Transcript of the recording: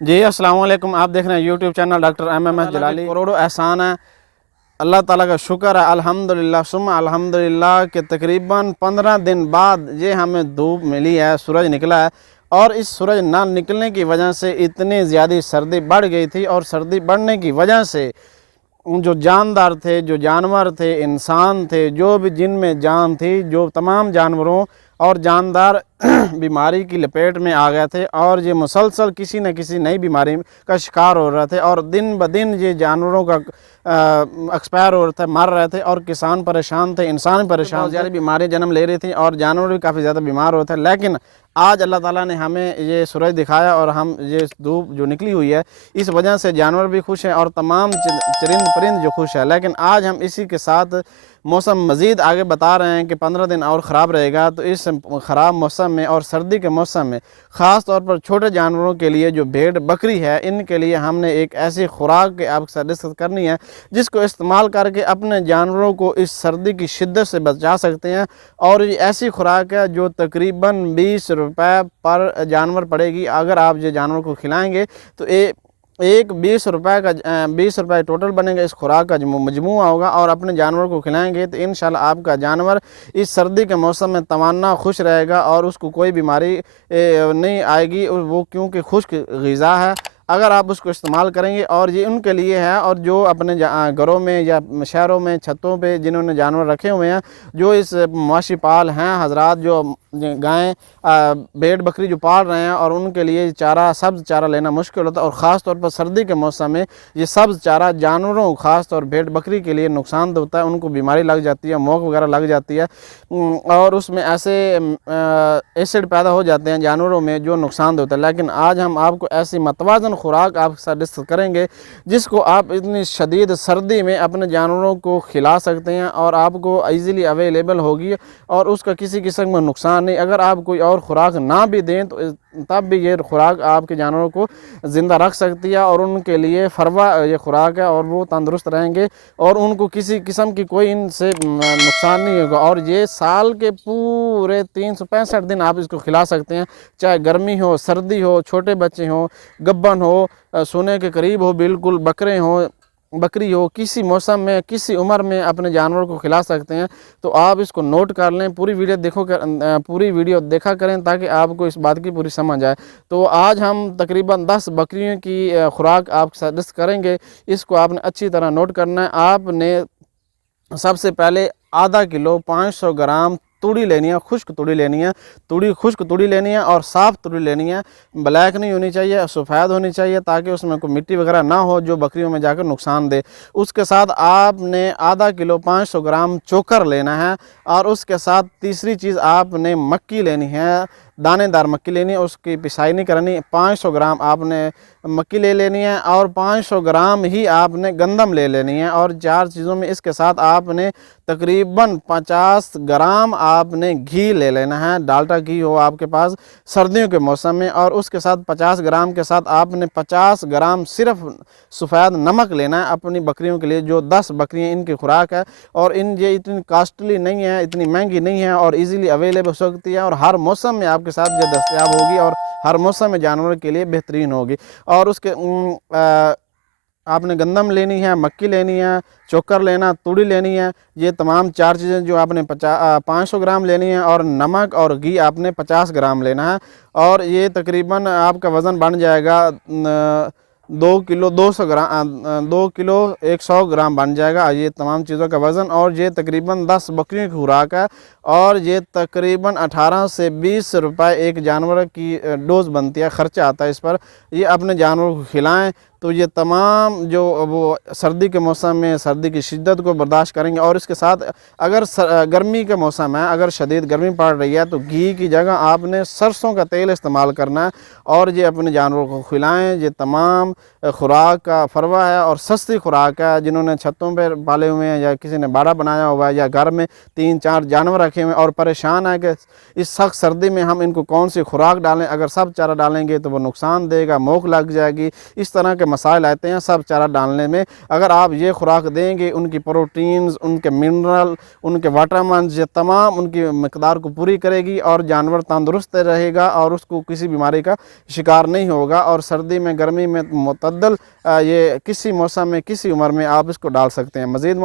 جی السلام علیکم، آپ دیکھ رہے ہیں YouTube channel doctor MMS Jalali. کروڑوں احسان ہے، اللہ تعالیٰ کا شکر ہے الحمدللہ ثم الحمدللہ کہ تقریباً 15 دن بعد یہ ہمیں دھوپ ملی ہے، سورج نکلا ہے، اور اس سورج نہ نکلنے کی وجہ سے اتنی زیادہ سردی بڑھ گئی تھی، اور سردی بڑھنے کی وجہ سے جو جاندار تھے، جو جانور تھے، انسان تھے، جو بھی جن میں جان تھی، جو تمام جانوروں اور جاندار بیماری کی لپیٹ میں آ گئے تھے، اور یہ مسلسل کسی نہ کسی نئی بیماری کا شکار ہو رہے تھے، اور دن بدن یہ جانوروں کا ایکسپائر ہو رہے تھے، مر رہے تھے، اور کسان پریشان تھے، انسان پریشان، بہت زیادہ بیماریاں جنم لے رہی تھیں، اور جانور بھی کافی زیادہ بیمار ہوتے تھے۔ لیکن آج اللہ تعالیٰ نے ہمیں یہ سورج دکھایا، اور ہم یہ دھوپ جو نکلی ہوئی ہے، اس وجہ سے جانور بھی خوش ہیں اور تمام چرند پرند جو خوش ہیں۔ لیکن آج ہم اسی کے ساتھ موسم مزید آگے بتا رہے ہیں کہ 15 دن اور خراب رہے گا، تو اس خراب موسم میں اور سردی کے موسم میں خاص طور پر چھوٹے جانوروں کے لیے جو بھیڑ بکری ہے، ان کے لیے ہم نے ایک ایسی خوراک کے آپ کے ساتھ ڈسکس کرنی ہے جس کو استعمال کر کے اپنے جانوروں کو اس سردی کی شدت سے بچا سکتے ہیں، اور یہ ایسی خوراک ہے جو تقریباً 20 روپے پر جانور پڑے گی۔ اگر آپ یہ جانور کو کھلائیں گے تو ایک 20 روپے ٹوٹل بنے گا، اس خوراک کا مجموعہ ہوگا، اور اپنے جانور کو کھلائیں گے تو انشاءاللہ آپ کا جانور اس سردی کے موسم میں توانا خوش رہے گا، اور اس کو کوئی بیماری نہیں آئے گی، وہ کیونکہ خشک غذا ہے۔ اگر آپ اس کو استعمال کریں گے، اور یہ ان کے لیے ہے، اور جو اپنے گھروں میں یا شہروں میں چھتوں پہ جنہوں نے جانور رکھے ہوئے ہیں، جو اس مواشی پال ہیں حضرات، جو گائیں بھیڑ بکری جو پال رہے ہیں، اور ان کے لیے چارہ سبز چارہ لینا مشکل ہوتا ہے، اور خاص طور پر سردی کے موسم میں یہ سبز چارہ جانوروں خاص طور بھیڑ بکری کے لیے نقصان دہ ہوتا ہے، ان کو بیماری لگ جاتی ہے، موک وغیرہ لگ جاتی ہے، اور اس میں ایسے ایسڈ پیدا ہو جاتے ہیں جانوروں میں جو نقصان دہ ہوتا ہے۔ لیکن آج ہم آپ کو ایسی متوازن خوراک آپ کے ساتھ ڈسکس کریں گے جس کو آپ اتنی شدید سردی میں اپنے جانوروں کو کھلا سکتے ہیں، اور آپ کو ایزیلی اویلیبل ہوگی، اور اس کا کسی قسم میں نقصان نہیں۔ اگر آپ کوئی اور خوراک نہ بھی دیں تو تب بھی یہ خوراک آپ کے جانوروں کو زندہ رکھ سکتی ہے، اور ان کے لیے فروا یہ خوراک ہے، اور وہ تندرست رہیں گے، اور ان کو کسی قسم کی کوئی ان سے نقصان نہیں ہوگا، اور یہ سال کے پورے 365 دن آپ اس کو کھلا سکتے ہیں، چاہے گرمی ہو، سردی ہو، چھوٹے بچے ہوں، گبن ہو، سونے کے قریب ہو، بالکل بکرے ہوں، بکری ہو، کسی موسم میں کسی عمر میں اپنے جانور کو کھلا سکتے ہیں۔ تو آپ اس کو نوٹ کر لیں، پوری ویڈیو دیکھا کریں تاکہ آپ کو اس بات کی پوری سمجھ آئے۔ تو آج ہم تقریباً 10 بکریوں کی خوراک آپ کے ساتھ ڈسکس کریں گے، اس کو آپ نے اچھی طرح نوٹ کرنا ہے۔ آپ نے سب سے پہلے آدھا کلو 500 گرام توڑی لینی ہے، خشک توڑی لینی ہے، خشک توڑی لینی ہے، اور صاف توڑی لینی ہے، بلیک نہیں ہونی چاہیے، سفید ہونی چاہیے، تاکہ اس میں کوئی مٹی وغیرہ نہ ہو جو بکریوں میں جا کر نقصان دے۔ اس کے ساتھ آپ نے آدھا کلو 500 گرام چوکر لینا ہے، اور اس کے ساتھ تیسری چیز آپ نے مکی لینی ہے، دانے دار مکی لینی ہے، اس کی پسائی نہیں کرنی۔ 500 گرام آپ نے مکی لے لینی ہے، اور 500 گرام ہی آپ نے گندم لے لینی ہے، اور 4 چیزوں میں اس کے ساتھ آپ نے تقریباً 50 گرام آپ نے گھی لے لینا ہے، ڈالٹا گھی ہو آپ کے پاس سردیوں کے موسم میں، اور اس کے ساتھ 50 گرام کے ساتھ آپ نے 50 گرام صرف سفید نمک لینا ہے اپنی بکریوں کے لیے، جو 10 بکریاں ان کی خوراک ہے، اور یہ اتنی کاسٹلی نہیں ہے، اتنی مہنگی نہیں ہے، اور ایزیلی اویلیبل ہو سکتی ہے، اور ہر موسم میں آپ کے ساتھ یہ دستیاب ہوگی، اور ہر موسم میں جانور کے لیے بہترین ہوگی۔ اور اس کے آپ نے گندم لینی ہے، مکی لینی ہے، چوکر لینا، توڑی لینی ہے، یہ تمام 4 چیزیں جو آپ نے 500 گرام لینی ہے، اور نمک اور گھی آپ نے 50 گرام لینا ہے، اور یہ تقریباً آپ کا وزن بن جائے گا 2 کلو 100 گرام بن جائے گا یہ تمام چیزوں کا وزن، اور یہ تقریباً 10 بکریوں کی خوراک ہے، اور یہ تقریباً 18 سے 20 روپے ایک جانور کی ڈوز بنتی ہے، خرچہ آتا ہے اس پر۔ یہ اپنے جانوروں کو کھلائیں تو یہ تمام جو وہ سردی کے موسم میں سردی کی شدت کو برداشت کریں گے، اور اس کے ساتھ اگر گرمی کے موسم ہے، اگر شدید گرمی پڑ رہی ہے تو گھی کی جگہ آپ نے سرسوں کا تیل استعمال کرنا ہے، اور یہ اپنے جانوروں کو کھلائیں۔ یہ تمام خوراک کا فروا ہے، اور سستی خوراک ہے، جنہوں نے چھتوں پہ پالے ہوئے ہیں، یا کسی نے باڑہ بنایا ہوا ہے، یا گھر میں 3-4 جانور رکھے ہوئے ہیں اور پریشان ہے کہ اس سخت سردی میں ہم ان کو کون سی خوراک ڈالیں، اگر سب چارہ ڈالیں گے تو وہ نقصان دے گا، موک لگ جائے گی، اس طرح کے مسائل آتے ہیں سب چارہ ڈالنے میں. اگر آپ یہ خوراک دیں گے ان کی پروٹینز، ان کے منرل، ان کے وٹامنز، یہ تمام ان کی مقدار کو پوری کرے گی اور جانور تندرست رہے گا اور اس کو کسی بیماری کا شکار نہیں ہوگا. اور سردی میں، گرمی میں، معتدل یہ کسی موسم میں، کسی عمر میں آپ اس کو ڈال سکتے ہیں. مزید